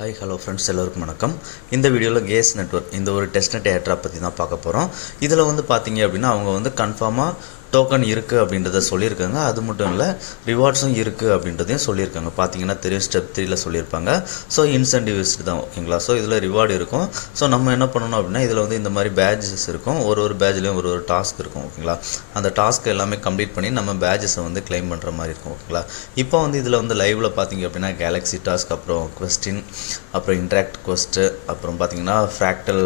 Hi hello friends, எல்லோருக்கும் வணக்கம். இந்த வீடியோவில் கேஸ் நெட்வொர்க் இந்த ஒரு டெஸ்ட்நெட் ஏர்ட்ராப் பற்றி தான் பார்க்க போகிறோம். இதில் பார்த்தீங்க அப்படின்னா அவங்க கன்ஃபார்மாக டோக்கன் இருக்குது அப்படின்றத சொல்லியிருக்காங்க. அது மட்டும் இல்லை, ரிவார்ட்ஸும் இருக்குது அப்படின்றதையும் சொல்லியிருக்காங்க. பார்த்தீங்கன்னா தெரியும், ஸ்டெப் 3ல் சொல்லியிருப்பாங்க. ஸோ இன்சென்டிவ்ஸ்டு தான், ஓகேங்களா. ஸோ இதில் ரிவார்டு இருக்கும். ஸோ நம்ம என்ன பண்ணணும் அப்படின்னா, இதில் இந்த மாதிரி பேட்ஜஸ் இருக்கும். ஒரு பேட்ஜ்லேயும் ஒரு டாஸ்க் இருக்கும், ஓகேங்களா. அந்த டாஸ்க் எல்லாமே கம்ப்ளீட் பண்ணி நம்ம பேட்ஜஸை கிளைம் பண்ணுற மாதிரி இருக்கும், ஓகேங்களா. இப்போ இதில் லைவில் பார்த்தீங்க அப்படின்னா கேலக்ஸி டாஸ்க், அப்புறம் கொஸ்டின், அப்புறம் இன்ட்ராக்ட் கொஸ்ட்டு, அப்புறம் பார்த்தீங்கன்னா ஃப்ராக்டல்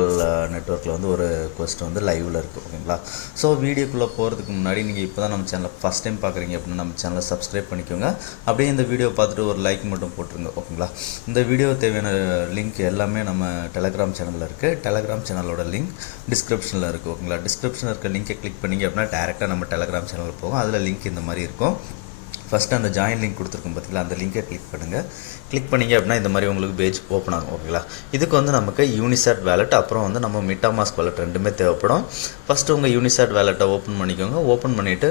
நெட்வொர்க்கில் ஒரு கொஸ்ட் லைவில் இருக்குது, ஓகேங்களா. ஸோ வீடியோக்குள்ளே போகிறதுக்கு முன்னாடி நீங்கள் இப்போ தான் நம்ம சேனலை ஃபஸ்ட் டைம் பார்க்குறீங்க அப்படின்னா நம்ம சேனலை சப்ஸ்கிரைப் பண்ணிக்கோங்க. அப்படியே இந்த வீடியோ பார்த்துட்டு ஒரு லைக் மட்டும் போட்டுருங்க, ஓகேங்களா. இந்த வீடியோ தேவையான லிங்க் எல்லாமே நம்ம டெலகிராம் சேனலில் இருக்குது. டெலகிராம் சேனலோட லிங்க் டிஸ்கிரிப்ஷனில் இருக்குது, ஓகேங்களா. டிஸ்கிரிப்ஷனில் இருக்க லிங்கை கிளிக் பண்ணிங்க அப்படின்னா டேரெக்டாக நம்ம டெலகிராம் சேனலில் போகும். அதில் லிங்க் இந்த மாதிரி இருக்கும். ஃபஸ்ட்டு அந்த ஜாயின் லிங்க் கொடுத்துருக்கோம் பார்த்தீங்களா, அந்த லிங்கை கிளிக் பண்ணுங்கள். கிளிக் பண்ணிங்க அப்படின்னா இந்த மாதிரி உங்களுக்கு பேஜ் ஓப்பன் ஆகும், ஓகேங்களா. இதுக்கு நமக்கு யூனிசாட் வேலெட், அப்புறம் நம்ம மெட்டாமாஸ்க் வேலெட் ரெண்டுமே தேவைப்படும். ஃபஸ்ட்டு உங்கள் யூனிசாட் வேலெட்டை ஓப்பன் பண்ணிக்கோங்க. ஓப்பன் பண்ணிவிட்டு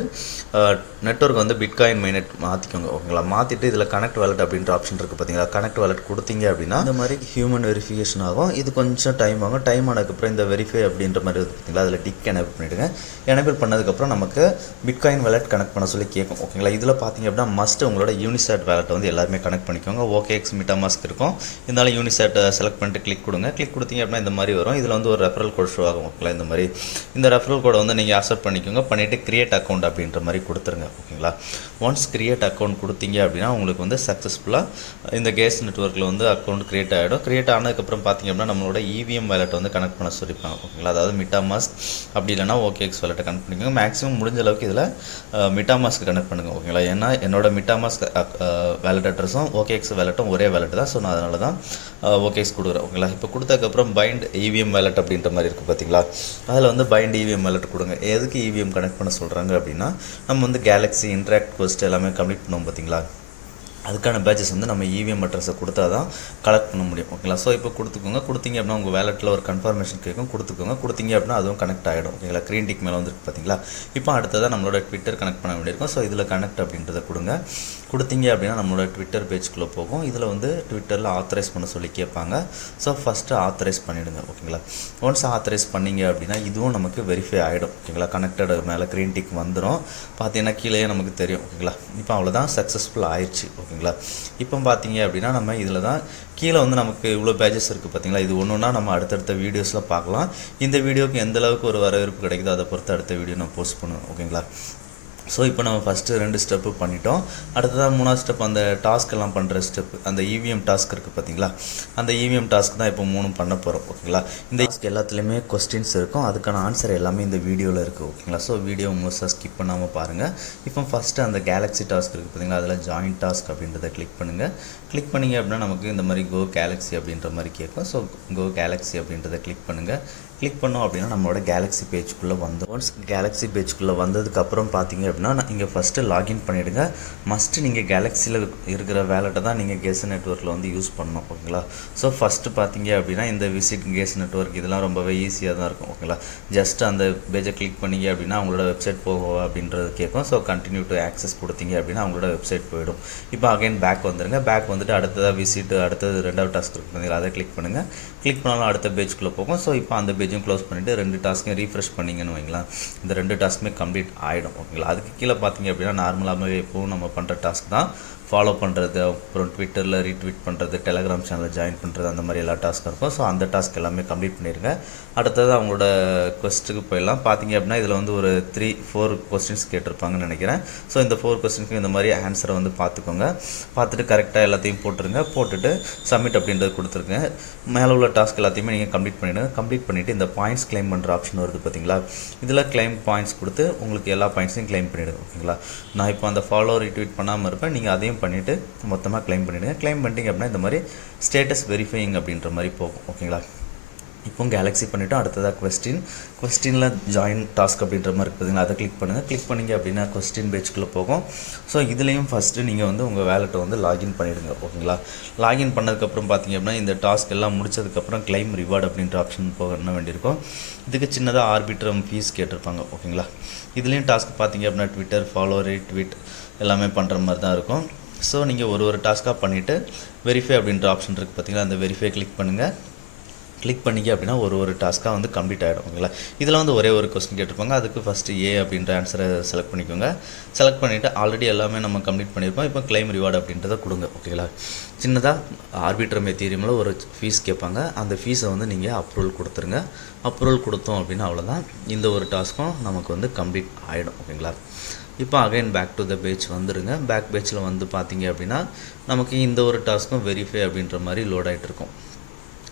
நெட்வொர்க் பிட்காயின் மைனட் மாற்றிக்கோங்க, ஓகேங்களா. மாற்றிட்டு இதில் கனெக்ட் வேலெட் அப்படின்ற ஆப்ஷன் இருக்குது பார்த்தீங்களா. கனெக்ட் வேலெட் கொடுத்தீங்க அப்படின்னா இந்த மாதிரி ஹியூமன் வெரிஃபிகேஷன் ஆகும். இது கொஞ்சம் டைம் ஆகும். டைம் ஆனதுக்கப்புறம் இந்த வெரிஃபை அப்படின்ற மாதிரி பார்த்தீங்களா, அதில் டிக் எனேபிள் பண்ணிவிடுங்க. எனேபிள் பண்ணதுக்கப்புறம் நமக்கு பிட்காயின் வேலெட் கனெக்ட் பண்ண சொல்லி கேட்கும், ஓகேங்களா. இதில் பார்த்தீங்க அப்படின்னா மஸ்ட்டு உங்களோட யூனிசாட் வேலெட்டை எல்லாருமே கனெக்ட் பண்ணிக்கோங்க. ஓகேஎக்ஸ் மெட்டாமாஸ்க் இருக்கும். இருந்தாலும் யூனிசாட்டை செலக்ட் பண்ணிட்டு கிளிக் கொடுங்க. கிளிக் கொடுத்தீங்க அப்படின்னா இந்த மாதிரி வரும். இதில் ஒரு ரெஃபரல் கோட் ஷோ ஆகும், ஓகேங்களா. இந்த மாதிரி இந்த ரெஃபரல் கோடை நீங்கள் அக்செப்ட் பண்ணிக்கோங்க. பண்ணிவிட்டு கிரியேட் அக்கௌண்ட் அப்படின்ற மாதிரி கொடுத்துருங்க, ஓகேங்களா. ஒன்ஸ் கிரியேட் அக்கௌண்ட் கொடுத்தீங்க அப்படின்னா உங்களுக்கு சக்ஸஸ்ஃபுல்லாக இந்த கேஸ் நெட்வொர்க்கில் அக்கௌண்ட் கிரியேட் ஆகிடும். கிரியேட் ஆனதுக்கப்புறம் பார்த்தீங்க அப்படின்னா நம்மளோட இவிஎம் வேலெட்டை கனெக்ட் பண்ண சொல்லிப்பாங்க, ஓகேங்களா. அதாவது மெட்டாமாஸ்க் அப்படி இல்லைனா ஓகேஎக்ஸ் வேலெட்டை கனெக்ட் பண்ணிக்கோங்க. மேக்ஸிமம் முடிஞ்ச அளவுக்கு இதில் மெட்டாமாஸ்க் கனெக்ட் பண்ணுங்கள், ஓகேங்களா. ஏன்னா என்னோட மெட்டாமாஸ்க் வேலெட் அட்ரஸும் ஓகேஎக்ஸ் வேலெட்டும் ஒரே வேலெட் தான். ஸோ நான் அதனால தான் ஓகேஎக்ஸ் கொடுக்குறேன், ஓகேங்களா. இப்போ கொடுத்ததுக்கப்புறம் பைண்ட் இவிஎம் வேலெட் அப்படின்ற மாதிரி இருக்குது பார்த்தீங்களா. அதில் பைண்ட் இவிஎம் வேலெட் கொடுங்க. எதுக்கு இவிஎம் கனெக்ட் பண்ண சொல்கிறாங்க அப்படின்னா, நம்ம கேலக்ஸி இன்ட்ராக்ட் கொஸ்ட் எல்லாமே கம்ப்ளீட் பண்ணுவோம் பார்த்தீங்களா. அதுக்கான பேட்சஸ் நம்ம இவிஎம் அட்ரஸை கொடுத்தா தான் கலெக்ட் பண்ண முடியும், ஓகேங்களா. ஸோ இப்போ கொடுத்தீங்க அப்படின்னா உங்கள் வேலெட்டில் ஒரு கன்ஃபர்மேஷன் கேட்கும். கொடுத்தீங்க அப்படின்னா அதுவும் கனெக்ட் ஆகிடும், ஓகேங்களா. க்ரீன் டிக் மேலே வந்துருக்கு பார்த்தீங்களா. இப்போ அடுத்ததாக நம்மளோட ட்விட்டர் கனெக்ட் பண்ண வேண்டியிருக்கும். ஸோ இதில் கனெக்ட் அப்படின்றத கொடுத்தீங்க அப்படின்னா நம்மளோட ட்விட்டர் பேஜ்குள்ளே போகும். இதில் ட்விட்டரில் ஆத்தரைஸ் பண்ண சொல்லி கேட்பாங்க. ஸோ ஃபஸ்ட்டு ஆத்தரைஸ் பண்ணிவிடுங்க, ஓகேங்களா. ஒன்ஸ் ஆத்தரைஸ் பண்ணிங்க அப்படின்னா இதுவும் நமக்கு வெரிஃபை ஆகிடும், ஓகேங்களா. கனெக்டட் மேலே க்ரீன் டிக் வந்துடும். பார்த்தீங்கன்னா கீழே நமக்கு தெரியும், ஓகேங்களா. இப்போ அவ்வளோதான், சக்ஸஸ்ஃபுல் ஆயிடுச்சு, ஓகேங்களா. இப்போ பார்த்தீங்க அப்படின்னா நம்ம இதில் தான் கீழே நமக்கு இவ்வளோ பேஜஸ் இருக்குது பார்த்தீங்களா. இது ஒன்றுனா நம்ம அடுத்தடுத்த வீடியோஸில் பார்க்கலாம். இந்த வீடியோக்கு எந்த அளவுக்கு ஒரு வரவேற்பு கிடைக்குதோ அதை பொறுத்து அடுத்த வீடியோ நான் போஸ்ட் பண்ணுவேன், ஓகேங்களா. ஸோ இப்போ நம்ம ஃபஸ்ட்டு 2 ஸ்டெப்பு பண்ணிட்டோம். அடுத்ததாக 3ஆவது ஸ்டெப் அந்த டாஸ்க் எல்லாம் பண்ணுற ஸ்டெப், அந்த இவிஎம் டாஸ்க் இருக்குது பார்த்தீங்களா. அந்த இவிஎம் டாஸ்க் தான் இப்போ 3 பண்ண போகிறோம், ஓகேங்களா. இந்த டாஸ்க் எல்லாத்துலேயுமே கொஸ்டின்ஸ் இருக்கும். அதுக்கான ஆன்சர் எல்லாமே இந்த வீடியோவில் இருக்குது, ஓகேங்களா. ஸோ வீடியோ முழுசாக ஸ்கிப் பண்ணாமல் பாருங்கள். இப்போ ஃபஸ்ட்டு அந்த கேலக்ஸி டாஸ்க் இருக்குது பார்த்தீங்களா, அதில் ஜாயின் டாஸ்க் அப்படின்றத கிளிக் பண்ணுங்கள். கிளிக் பண்ணிங்க அப்படின்னா நமக்கு இந்த மாதிரி கோ கேலக்ஸி அப்படின்ற மாதிரி கேட்கும். ஸோ கோ கேலக்ஸி அப்படின்றத கிளிக் பண்ணுங்கள். கிளிக் பண்ணோம் அப்படின்னா நம்மளோட கேலக்ஸி பேஜ்க்குள்ளே வந்து ஒன்ஸ் கேலக்ஸி பேஜ்க்குள்ளே வந்ததுக்கப்புறம் பார்த்தீங்க அப்படின்னா இங்கே ஃபஸ்ட்டு லாகின் பண்ணிவிடுங்க. மஸ்ட்டு நீங்கள் கேலக்ஸியில் இருக்கிற வேலெட்டை தான் நீங்கள் கேஸ் நெட்வொர்க்கில் யூஸ் பண்ணணும், ஓகேங்களா. ஸோ ஃபஸ்ட்டு பார்த்தீங்க அப்படின்னா இந்த விசிட் கேஸ் நெட்வொர்க் இதெல்லாம் ரொம்பவே ஈஸியாக தான் இருக்கும், ஓகேங்களா. ஜஸ்ட் அந்த பேஜை கிளிக் பண்ணிங்க அப்படின்னா அவங்களோட வெப்சைட் போகும் அப்படின்றது கேட்கும். ஸோ கண்டினியூ டு ஆக்சஸ் கொடுத்தீங்க அப்படின்னா அவங்களோட வெப்சைட் போயிடும். இப்போ அகைன் பேக் வந்துடுங்க. பேக் வந்துட்டு அடுத்ததாக விசிட் அடுத்தது 2வது டாஸ்க் இருக்குது, அதை கிளிக் பண்ணுங்கள். கிளிக் பண்ணாலும் அடுத்த பேஜ்க்குள்ளே போகும். ஸோ இப்போ அந்த பேஜும் க்ளோஸ் பண்ணிவிட்டு 2 டாஸ்க்கையும் ரீஃப்ரெஷ் பண்ணிங்கன்னு வைங்களேன். இந்த 2 டாஸ்க்குமே கம்ப்ளீட் ஆகிடும், ஓகேங்களா. அதுக்கு கீழே பார்த்தீங்க அப்படின்னா நார்மலாகவே எப்போவும் நம்ம பண்ணுற டாஸ்க் தான் ஃபாலோ பண்ணுறது, அப்புறம் ட்விட்டரில் ரீட்வீட் பண்ணுறது, டெலகிராம் சேனலில் ஜாயின் பண்ணுறது, அந்த மாதிரி எல்லா டாஸ்க்கும் இருக்கும். ஸோ அந்த டாஸ்க் எல்லாமே கம்ப்ளீட் பண்ணிடுங்க. அடுத்தது அவங்களோட கொஸ்ட்டுக்கு போயிடலாம். பார்த்தீங்க அப்படின்னா இதில் ஒரு 3-4 கொஸ்டின்ஸ் கேட்டிருப்பாங்கன்னு நினைக்கிறேன். ஸோ இந்த 4 கொஸ்டினுக்கு இந்த மாதிரி ஆன்சரை பார்த்துக்கோங்க. பார்த்துட்டு கரெக்டாக எல்லாத்தையும் போட்டுருங்க. போட்டுட்டு சப்மிட் அப்படின்றது கொடுத்துருங்க. மேலே உள்ள டாஸ்க் எல்லாத்தையுமே நீங்கள் கம்ப்ளீட் பண்ணிவிடுங்க. கம்ப்ளீட் பண்ணிவிட்டு இந்த பாயிண்ட்ஸ் கிளைம் பண்ணுற ஆப்ஷன் வருது பார்த்தீங்களா. இதில் கிளைம் பாயிண்ட்ஸ் கொடுத்து உங்களுக்கு எல்லா பாயிண்ட்ஸையும் கிளைம் பண்ணிவிடுங்க, ஓகேங்களா. நான் இப்போ அந்த ஃபாலோ ரீட்வீட் பண்ணாமல் இருப்பேன். நீங்கள் அதையும் பண்ணிவிட்டு மொத்தமாக கிளைம் பண்ணிவிடுங்க. கிளைம் பண்ணிட்டீங்க அப்படின்னா இந்த மாதிரி ஸ்டேட்டஸ் வெரிஃபையிங் அப்படின்ற மாதிரி போகும், ஓகேங்களா. இப்போ கேலக்ஸி பண்ணிவிட்டோம். அடுத்ததாக கொஸ்டினில் ஜாயின் டாஸ்க் அப்படின்ற மாதிரி இருக்குதுங்களா, அதை கிளிக் பண்ணுங்கள். கிளிக் பண்ணிங்க அப்படின்னா கொஸ்டின் பேஜ்க்குள்ளே போகும். ஸோ இதுலேயும் ஃபஸ்ட்டு நீங்கள் உங்கள் வேலெட்டை லாகின் பண்ணிவிடுங்க, ஓகேங்களா. லாகின் பண்ணதுக்கப்புறம் பார்த்தீங்க அப்படின்னா இந்த டாஸ்க் எல்லாம் முடிச்சதுக்கப்புறம் கிளைம் ரிவார்டு அப்படின்ற ஆப்ஷன் போக வேண்டியிருக்கும். இதுக்கு சின்னதாக ஆர்பிட்ரம் ஃபீஸ் கேட்டிருப்பாங்க, ஓகேங்களா. இதுலேயும் டாஸ்க் பார்த்தீங்க அப்படின்னா ட்விட்டர் ஃபாலோ ரீட்வீட் எல்லாமே பண்ணுற மாதிரி தான் இருக்கும். ஸோ நீங்கள் ஒரு டாஸ்க்காக பண்ணிவிட்டு வெரிஃபை அப்படின்ற ஆப்ஷன் இருக்குது பார்த்தீங்களா, அந்த வெரிஃபை கிளிக் பண்ணுங்கள். கிளிக் பண்ணிங்க அப்படின்னா ஒரு டாஸ்க்காக வந்து கம்ப்ளீட் ஆகிடும். ஓகேங்களா, இதில் வந்து ஒரே ஒரு கொஸ்டின் கேட்டிருப்பாங்க. அதுக்கு ஃபஸ்ட்டு ஏ அப்படின்ற ஆன்சரை செலக்ட் பண்ணிக்கோங்க. செலக்ட் பண்ணிவிட்டு ஆல்ரெடி எல்லாமே நம்ம கம்ப்ளீட் பண்ணியிருப்போம். இப்போ கிளைம் ரிவார்டு அப்படின்றத கொடுங்க. ஓகேங்களா, சின்னதாக ஆர்பிட்ரம் எத்தீரியமில் ஒரு ஃபீஸ் கேட்பாங்க. அந்த ஃபீஸை வந்து நீங்கள் அப்ரூவல் கொடுத்துருங்க. அப்ரூவல் கொடுத்தோம் அப்படின்னா அவ்வளோதான், இந்த ஒரு டாஸ்க்கும் நமக்கு வந்து கம்ப்ளீட் ஆகிடும். ஓகேங்களா, இப்போ again back to the page வந்துடுங்க. பேக் பேஜில் வந்து பார்த்தீங்க அப்படின்னா நமக்கு இந்த ஒரு டாஸ்க்கும் வெரிஃபை அப்படின்ற மாதிரி லோட் ஆகிட்டு இருக்கும்.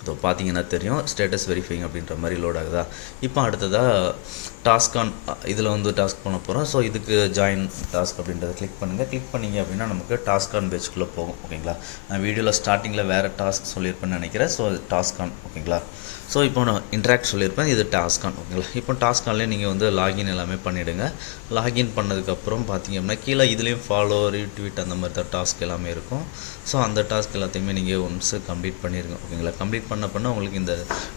ஸோ பார்த்தீங்கன்னா தெரியும், ஸ்டேட்டஸ் வெரிஃபைங் அப்படின்ற மாதிரி லோட் ஆகுதா. இப்போ அடுத்ததாக டாஸ்க் ஆன் இதில் வந்து டாஸ்க் பண்ண போகிறோம். ஸோ இதுக்கு ஜாயின் டாஸ்க் அப்படின்றத கிளிக் பண்ணுங்கள். கிளிக் பண்ணிங்க அப்படின்னா நமக்கு டாஸ்க் ஆன் பேஜ்குள்ளே போகும். ஓகேங்களா, நான் வீடியோவில் ஸ்டார்டிங்கில் வேறு டாஸ்க் சொல்லியிருப்பேன்னு நினைக்கிறேன். So task on. ஓகேங்களா, ஸோ இப்போ நான் இன்ட்ராக்ட் சொல்லியிருப்பேன், இது டாஸ்க் ஆன். ஓகேங்களா, இப்போ டாஸ்க் ஆன்லேயே நீங்கள் வந்து லாகின் எல்லாமே பண்ணிவிடுங்க. லாகின் பண்ணதுக்கப்புறம் பார்த்தீங்க அப்படின்னா கீழே இதுலேயும் ஃபாலோ, ரீட்வீட் அந்த மாதிரி தான் டாஸ்க் எல்லாமே இருக்கும். ஸோ அந்த டாஸ்க் எல்லாத்தையுமே நீங்கள் ஒன்ஸ் கம்ப்ளீட் பண்ணிடுங்க. ஓகேங்களா, கம்ப்ளீட் பண்ண உங்களுக்கு இந்த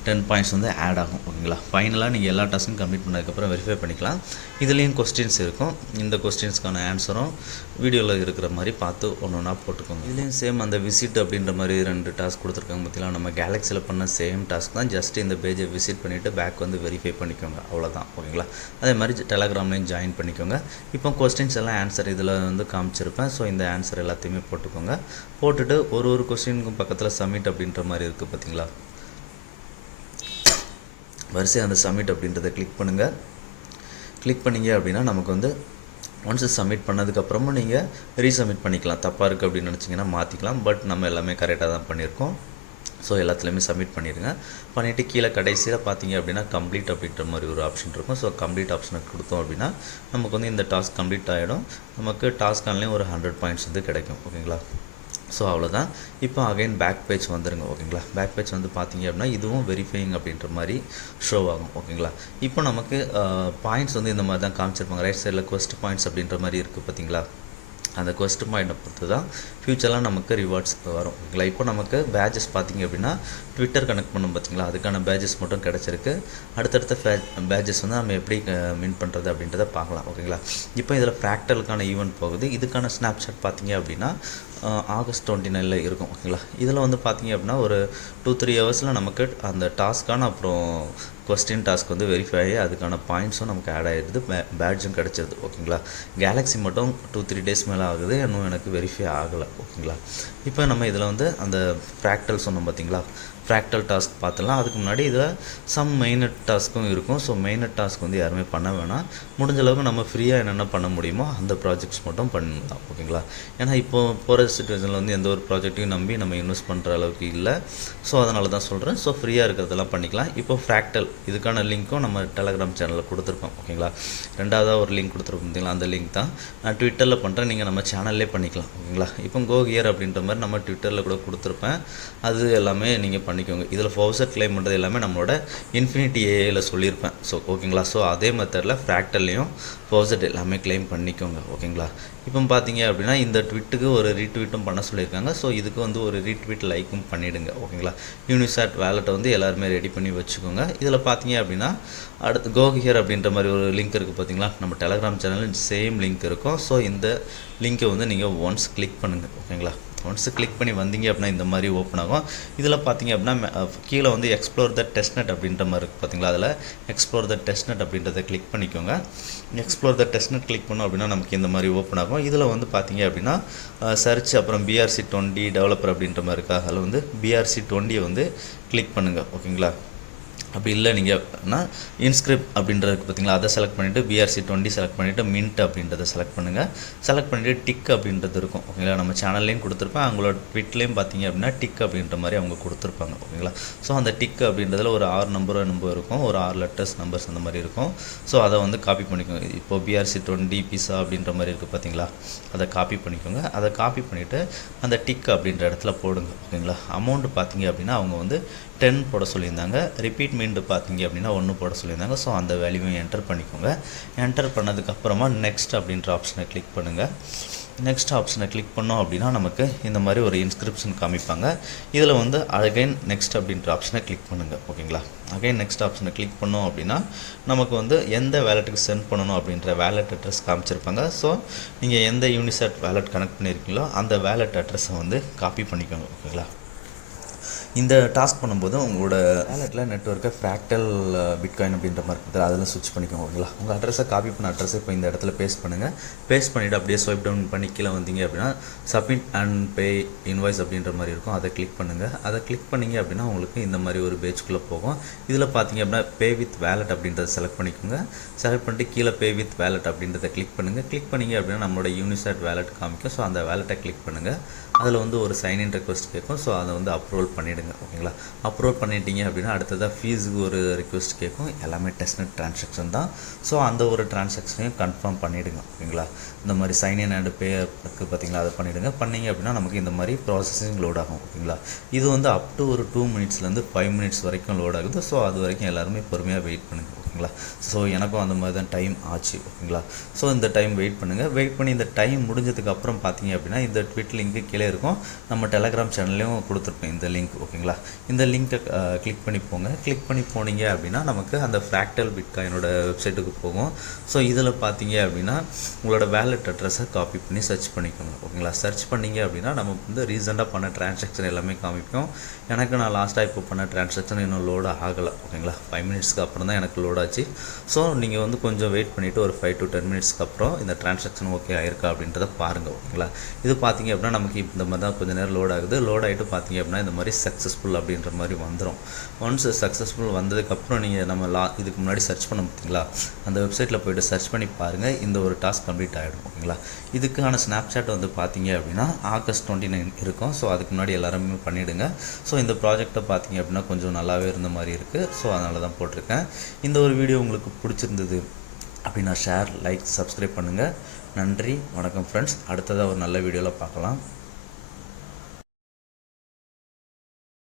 10 பாயிண்ட்ஸ் வந்து ஆட் ஆகும். ஓகேங்களா, ஃபைனலாக நீங்கள் எல்லா டாஸ்க்கும் கம்ப்ளீட் பண்ணதுக்கப்புறம் வெரிஃபை பண்ணிக்கலாம். இதுலேயும் கொஸ்டின்ஸ் இருக்கும். இந்த கொஸ்டின்ஸ்க்கான ஆன்சரும் வீடியோவில் இருக்கிற மாதிரி பார்த்து ஒன்றா போட்டுக்கோங்க. இதுலேயும் சேம் அந்த விசிட் அப்படின்ற மாதிரி 2 டாஸ்க் கொடுத்துருக்காங்க. பார்த்தீங்களா, நம்ம கேலக்ஸியில் பண்ண சேம் டாஸ்க் தான். ஜஸ்ட் இந்த பேஜை விசிட் பண்ணிவிட்டு பேக் வந்து வெரிஃபை பண்ணிக்கோங்க, அவ்வளோதான். ஓகேங்களா, அதே மாதிரி டெலகிராம்லேயும் ஜாயின் பண்ணிக்கோங்க. இப்போ கொஸ்டின்ஸ் எல்லாம் ஆன்சர் இதில் வந்து காமிச்சிருப்பேன். ஸோ இந்த ஆன்சர் எல்லாத்தையுமே போட்டுக்கோங்க. போட்டுட்டு ஒரு கொஸ்டினுக்கும் பக்கத்தில் சப்மிட் அப்படின்ற மாதிரி இருக்குது பார்த்தீங்களா, வரிசை அந்த சப்மிட் அப்படின்றத கிளிக் பண்ணுங்கள். கிளிக் பண்ணிங்க அப்படின்னா நமக்கு வந்து ஒன்ஸ் சப்மிட் பண்ணதுக்கப்புறமும் நீங்கள் ரீசப்மிட் பண்ணிக்கலாம். தப்பாக இருக்குது அப்படின்னு நினச்சிங்கன்னா மாற்றிக்கலாம். பட் நம்ம எல்லாமே கரெக்டாக தான் பண்ணியிருக்கோம். ஸோ எல்லாத்துலேயுமே சப்மிட் பண்ணிடுங்க. பண்ணிவிட்டு கீழே கடைசியில் பார்த்தீங்க அப்படின்னா கம்ப்ளீட் அப்படின்ற மாதிரி ஒரு ஆப்ஷன் இருக்கும். ஸோ கம்ப்ளீட் ஆப்ஷனை கொடுத்தோம் அப்படின்னா நமக்கு வந்து இந்த டாஸ்க் கம்ப்ளீட் ஆகிடும். நமக்கு டாஸ்க் ஆன்லேயும் ஒரு 100 பாயிண்ட்ஸ் வந்து கிடைக்கும். ஓகேங்களா, ஸோ அவ்வளோதான். இப்போ அகைன் பேக் பேஜ் வந்துடுங்க. ஓகேங்களா, பேக் பேஜ் வந்து பார்த்தீங்க அப்படின்னா இதுவும் வெரிஃபைங் அப்படின்ற மாதிரி ஷோ ஆகும். ஓகேங்களா, இப்போ நமக்கு பாயிண்ட்ஸ் வந்து இந்த மாதிரி தான் காமிச்சிருப்பாங்க. ரைட் சைடில் கொஸ்ட் பாயிண்ட்ஸ் அப்படின்ற மாதிரி இருக்குது பார்த்தீங்களா, அந்த கொஸ்ட் பாயிண்ட்டை பொறுத்து தான் ஃப்யூச்சர்லாம் நமக்கு ரிவார்ட்ஸ் வரும். ஓகேங்களா, இப்போ நமக்கு பேஜஸ் பார்த்திங்க அப்படின்னா ட்விட்டர் கனெக்ட் பண்ணும் பார்த்தீங்களா, அதுக்கான பேஜஸ் மட்டும் கிடச்சிருக்கு. அடுத்தடுத்த பேஜஸ் வந்து நம்ம எப்படி வின் பண்ணுறது அப்படின்றத பார்க்கலாம். ஓகேங்களா, இப்போ இதில் ஃப்ராக்டலுக்கான ஈவெண்ட் போகுது. இதுக்கான ஸ்னாப்ஷாட் பார்த்திங்க அப்படின்னா ஆகஸ்ட் 29 இருக்கும். ஓகேங்களா, இதில் வந்து பார்த்திங்க அப்படின்னா ஒரு 2-3 ஹவர்ஸில் நமக்கு அந்த டாஸ்க்கான அப்புறம் கொஸ்டின் டாஸ்க் வந்து வெரிஃபை ஆகி அதுக்கான பாயிண்ட்ஸும் நமக்கு ஆட் ஆகிடுது, பேட்ஜும் கிடச்சிருது. ஓகேங்களா, கேலக்ஸி மட்டும் 2-3 டேஸ் மேலே ஆகுது, இன்னும் எனக்கு வெரிஃபை ஆகலை. ஓகேங்களா, இப்போ நம்ம இதில் வந்து அந்த ஃப்ராக்டல் சொன்னோம் பார்த்தீங்களா, ஃப்ராக்டல் டாஸ்க் பார்த்துலாம். அதுக்கு முன்னாடி இதில் சம் மெயினட் டாஸ்க்கும் இருக்கும். ஸோ மெயினட் டாஸ்க் வந்து யாருமே பண்ண வேணாம். முடிஞ்ச அளவுக்கு நம்ம ஃப்ரீயாக என்னென்ன பண்ண முடியுமோ அந்த ப்ராஜெக்ட்ஸ் மட்டும் பண்ணலாம். ஓகேங்களா, ஏன்னா இப்போ போகிற சுச்சுவேஷனில் வந்து எந்த ஒரு ப்ராஜெக்ட்டையும் நம்பி நம்ம இன்வெஸ்ட் பண்ணுற அளவுக்கு இல்லை. ஸோ அதனால தான் சொல்கிறேன். ஸோ ஃப்ரீயாக இருக்கிறதெல்லாம் பண்ணிக்கலாம். இப்போ ஃப்ராக்டல் இதுக்கான லிங்க்கும் நம்ம டெலகிராம் சேனலில் கொடுத்துருப்போம். ஓகேங்களா, ரெண்டாவதாக ஒரு லிங்க் கொடுத்துருப்போம் பார்த்தீங்களா, அந்த லிங்க் தான் நான் ட்விட்டரில் பண்ணுறேன். நீங்கள் நம்ம சேனல்லே பண்ணிக்கலாம். ஓகேங்களா, இப்போ கோ ஹியர் அப்படின்ற மாதிரி நம்ம ட்விட்டரில் கூட கொடுத்துருப்பேன். அது எல்லாமே நீங்கள் பண்ணிக்கோங்க. இதில் ஃபவுசர் கிளைம் பண்ணுறது எல்லாமே நம்மளோட இன்ஃபினிட்டி ஏஐயில் சொல்லியிருப்பேன். ஸோ ஓகேங்களா, ஸோ அதே மெத்தடில் ஃப்ராக்டல்லையும் ஃபவுசர் எல்லாமே கிளைம் பண்ணிக்கோங்க. ஓகேங்களா, இப்போ பார்த்தீங்க அப்படின்னா இந்த ட்விட்டுக்கு ஒரு ரீட்வீட்டும் பண்ண சொல்லியிருக்காங்க. ஸோ இதுக்கு வந்து ஒரு ரீட்வீட் லைக்கும் பண்ணிவிடுங்க. ஓகேங்களா, யூனிசாட் வேலெட்டை வந்து எல்லாருமே ரெடி பண்ணி வச்சுக்கோங்க. இதில் பார்த்தீங்க அப்படின்னா அடுத்து கோ ஹியர் அப்படின்ற மாதிரி ஒரு லிங்க் இருக்குது பார்த்தீங்களா, நம்ம டெலகிராம் சேனலில் சேம் லிங்க் இருக்கும். ஸோ இந்த லிங்க்கை வந்து நீங்கள் ஒன்ஸ் கிளிக் பண்ணுங்கள். ஓகேங்களா, ஒன்ஸ் கிளிக் பண்ணி வந்தீங்க அப்படின்னா இந்த மாதிரி ஓப்பன் ஆகும். இதில் பார்த்தீங்க அப்படின்னா கீழே வந்து எக்ஸ்ப்ளோர் த டெஸ்ட்நெட் அப்படின்ற மாதிரி இருக்குது பார்த்தீங்களா, அதில் எக்ஸ்ப்ளோர் த டெஸ்ட்நெட் அப்படின்றத கிளிக் பண்ணிக்கோங்க. எக்ஸ்ப்ளோர் த டெஸ்ட்நெட் கிளிக் பண்ணோம் அப்படின்னா நமக்கு இந்த மாதிரி ஓப்பன் ஆகும். இதில் வந்து பார்த்தீங்க அப்படின்னா சர்ச் அப்புறம் BRC20 டெவலப்பர் அப்படின்ற மாதிரி இருக்கா, அதில் வந்து BRC20 வந்து கிளிக் பண்ணுங்கள். ஓகேங்களா, அப்படி இல்லை நீங்கள்னா இன்ஸ்கிரிப்ட் அப்படின்றதுக்கு பார்த்தீங்களா, அதை செலக்ட் பண்ணிவிட்டு BRC20 செலக்ட் பண்ணிவிட்டு மின்ட் அப்படின்றத செலக்ட் பண்ணுங்கள். செலக்ட் பண்ணிவிட்டு டிக் அப்படின்றது இருக்கும். ஓகேங்களா, நம்ம சேனல்லையும் கொடுத்துருப்பேன், அவங்களோட ட்விட்லேயும் பார்த்தீங்க அப்படின்னா டிக் அப்படின்ற மாதிரி அவங்க கொடுத்துருப்பாங்க. ஓகேங்களா, ஸோ அந்த டிக் அப்படின்றதுல ஒரு 6 நம்பர் இருக்கும், ஒரு 6 லெட்டர்ஸ் நம்பர்ஸ் அந்த மாதிரி இருக்கும். ஸோ அதை வந்து காப்பி பண்ணிக்கோங்க. இப்போது BRC20 பிஸா அப்படின்ற மாதிரி இருக்குது பார்த்தீங்களா, அதை காப்பி பண்ணிக்கோங்க. அதை காப்பி பண்ணிவிட்டு அந்த டிக் அப்படின்ற இடத்துல போடுங்க. ஓகேங்களா, அமௌண்ட் பார்த்தீங்க அப்படின்னா அவங்க வந்து 10 போட சொல்லியிருந்தாங்க. ரிப்பீட் மீண்டு பார்த்தீங்க அப்படின்னா 1 போட சொல்லியிருந்தாங்க. ஸோ அந்த வேல்யூவை என்டர் பண்ணிக்கோங்க. என்டர் பண்ணதுக்கப்புறமா நெக்ஸ்ட் அப்படின்ற ஆப்ஷனை கிளிக் பண்ணுங்கள். நெக்ஸ்ட் ஆப்ஷனை கிளிக் பண்ணோம் அப்படின்னா நமக்கு இந்த மாதிரி ஒரு இன்ஸ்கிரிப்ஷன் காமிப்பாங்க. இதில் வந்து அகைன் நெக்ஸ்ட் அப்படின்ற ஆப்ஷனை கிளிக் பண்ணுங்கள். ஓகேங்களா, அகைன் நெக்ஸ்ட் ஆப்ஷனை கிளிக் பண்ணோம் அப்படின்னா நமக்கு வந்து எந்த வேலெட்டுக்கு சென்ட் பண்ணணும் அப்படின்ற வேலெட் அட்ரஸ் காமிச்சிருப்பாங்க. ஸோ நீங்கள் எந்த யூனிசெட் வேலெட் கனெக்ட் பண்ணியிருக்கீங்களோ அந்த வேலெட் அட்ரஸை வந்து காப்பி பண்ணிக்கோங்க. ஓகேங்களா, இந்த டாஸ்க் பண்ணும்போது உங்களோட வேலெட்டில் நெட்வொர்க்கை ஃப்ராக்டல் பிட்காயின் அப்படின்ற மாதிரி இருக்குது, அதில் ஸ்விட்ச் பண்ணிக்கோங்க. ஓகேங்களா, உங்கள் அட்ரஸை காப்பி பண்ண அட்ரஸை இப்போ இந்த இடத்துல பேஸ்ட் பண்ணுங்கள். பேஸ்ட் பண்ணிவிட்டு அப்படியே ஸ்வைப் டவுன் பண்ணி கீழே வந்தீங்க அப்படின்னா சப்மிட் அண்ட் பே இன்வாய்ஸ் அப்படின்ற மாதிரி இருக்கும். அதை கிளிக் பண்ணுங்கள். அதை கிளிக் பண்ணிங்க அப்படின்னா உங்களுக்கு இந்த மாதிரி ஒரு பேஜ்குள்ளே போகும். இதில் பார்த்தீங்க அப்படின்னா பே வித் வேலெட் அப்படின்றத செலக்ட் பண்ணிக்கோங்க. செலக்ட் பண்ணிட்டு கீழே பே வித் வேலெட் அப்படின்றத கிளிக் பண்ணுங்கள். கிளிக் பண்ணிங்க அப்படின்னா நம்மளோட யூனிசெட் வேலெட் காமிக்கும். ஸோ அந்த வேலெட்டை கிளிக் பண்ணுங்கள். அதில் வந்து ஒரு சைன்இன் ரெக்வஸ்ட் கேட்கும். ஸோ அதை வந்து அப்ரூவல் பண்ணிவிடுங்க. ஓகேங்களா, அப்ரூவல் பண்ணிட்டீங்க அப்படின்னா அடுத்ததாக ஃபீஸுக்கு ஒரு ரிக்வெஸ்ட் கேட்கும். எல்லாமே டெஸ்ட்நெட் ட்ரான்சாக்ஷன் தான். ஸோ அந்த ஒரு ட்ரான்சாக்ஷனையும் கன்ஃபார்ம் பண்ணிவிடுங்க. ஓகேங்களா, இந்த மாதிரி சைன்இன் அண்ட் பே இருக்குது பார்த்தீங்களா, அதை பண்ணிவிடுங்க. பண்ணிங்க அப்படின்னா நமக்கு இந்த மாதிரி ப்ராசஸிங் லோட் ஆகும். ஓகேங்களா, இது வந்து அப் டு ஒரு 2 மினிட்ஸ்லேருந்து 5 மினிட்ஸ் வரைக்கும் லோட் ஆகுது. ஸோ அது வரைக்கும் எல்லாருமே பொறுமையாக வெயிட் பண்ணுங்கள். ஓகேங்களா, ஸோ எனக்கும் அந்த மாதிரி தான் டைம் ஆச்சு. ஓகேங்களா, ஸோ இந்த டைம் வெயிட் பண்ணுங்கள். வெயிட் பண்ணி இந்த டைம் முடிஞ்சதுக்கப்புறம் பார்த்தீங்க அப்படின்னா இந்த ட்விட் லிங்க்கு கீழே இருக்கும். நம்ம டெலகிராம் சேனல்லையும் கொடுத்துருப்பேன் இந்த லிங்க். ஓகேங்களா, இந்த லிங்க்கை கிளிக் பண்ணி போங்க. கிளிக் பண்ணி போனீங்க அப்படின்னா நமக்கு அந்த ஃப்ராக்டல் பிட்காயினோட வெப்சைட்டுக்கு போகும். ஸோ இதில் பார்த்தீங்க அப்படின்னா உங்களோட வேலெட் அட்ரஸை காப்பி பண்ணி சர்ச் பண்ணிக்கோங்க. ஓகேங்களா, சர்ச் பண்ணிங்க அப்படின்னா நமக்கு வந்து ரீசெண்டாக பண்ண ட்ரான்சாக்ஷன் எல்லாமே காமிக்கும். எனக்கு நான் லாஸ்ட்டாக இப்போ பண்ண ட்ரான்சாக்ஷன் இன்னும் லோடு ஆகலை. ஓகேங்களா, 5 மினிட்ஸ்க்கு அப்புறம் தான் எனக்கு லோட் ஆச்சு. ஸோ நீங்கள் வந்து கொஞ்சம் வெயிட் பண்ணிவிட்டு ஒரு 5 to 10 மினிட்ஸ்க்கு அப்புறம் இந்த ட்ரான்சாக்ஷன் ஓகே ஆயிருக்கா அப்படின்றத பாருங்கள். ஓகேங்களா, இது பார்த்தீங்க அப்படின்னா நமக்கு இந்த மாதிரி தான் கொஞ்சம் நேரம் லோட் ஆகுது. லோட் ஆகிட்டு பார்த்தீங்க அப்படின்னா இந்த மாதிரி சக்ஸஸ்ஃபுல் அப்படின்ற மாதிரி வந்துடும். ஒன்ஸ் சக்ஸஸ்ஃபுல் வந்ததுக்கப்புறம் நீங்கள் நம்ம இதுக்கு முன்னாடி சர்ச் பண்ண பார்த்தீங்களா, அந்த வெப்சைட்டில் போய்ட்டு சர்ச் பண்ணி பாருங்கள். இந்த ஒரு டாஸ்க் கம்ப்ளீட் ஆகிடும். ஓகேங்களா, இதுக்கான ஸ்னாப்சாட் வந்து பார்த்தீங்க அப்படின்னா ஆகஸ்ட் 29 இருக்கும். ஸோ அதுக்கு முன்னாடி எல்லாருமே பண்ணிவிடுங்க. ஸோ இந்த ப்ராஜெக்டை பார்த்தீங்க அப்படின்னா கொஞ்சம் நல்லாவே இருந்த மாதிரி இருக்குது. ஸோ அதனால தான் போட்டிருக்கேன். இந்த ஒரு வீடியோ உங்களுக்கு பிடிச்சிருந்தது அப்படின்னா ஷேர், லைக், சப்ஸ்கிரைப் பண்ணுங்கள். நன்றி, வணக்கம் ஃப்ரெண்ட்ஸ். அடுத்ததாக ஒரு நல்ல வீடியோவில் பார்க்கலாம்.